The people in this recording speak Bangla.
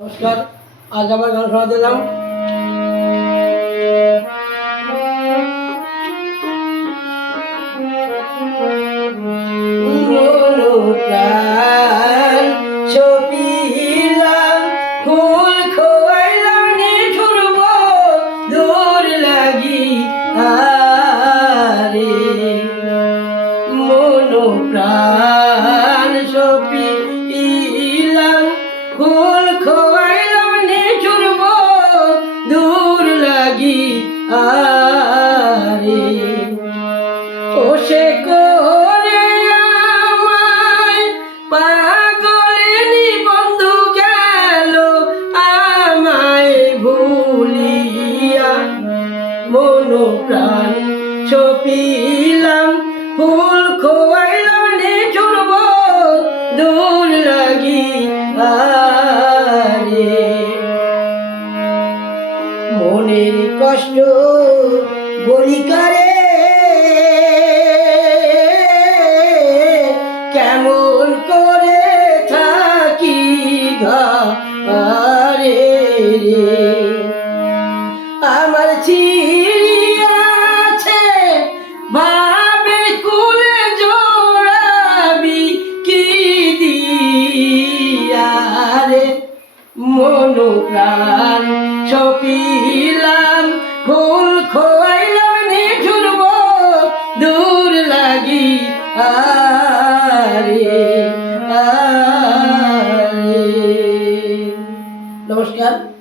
নমস্কার আজ আমার গান শোনা দিলাম প্রাণ ছপিলাম ফুল খোয়াইলাম নিঠুরব লাগি আরে। ও সে করে আমায় পাগলেনি বন্ধু গেল আমায় ভুলিয়া। মন প্রাণ ছপিলাম ফুল খোয়াইলাম মনের কষ্ট বলিকারে কেমন করে থাকি ঘরে? আমার আছে মন ছপিলাম সপিলাম ফুল খোয়াইলাম নিঠুরব দূর লাগি আরে আরে নমস্কার।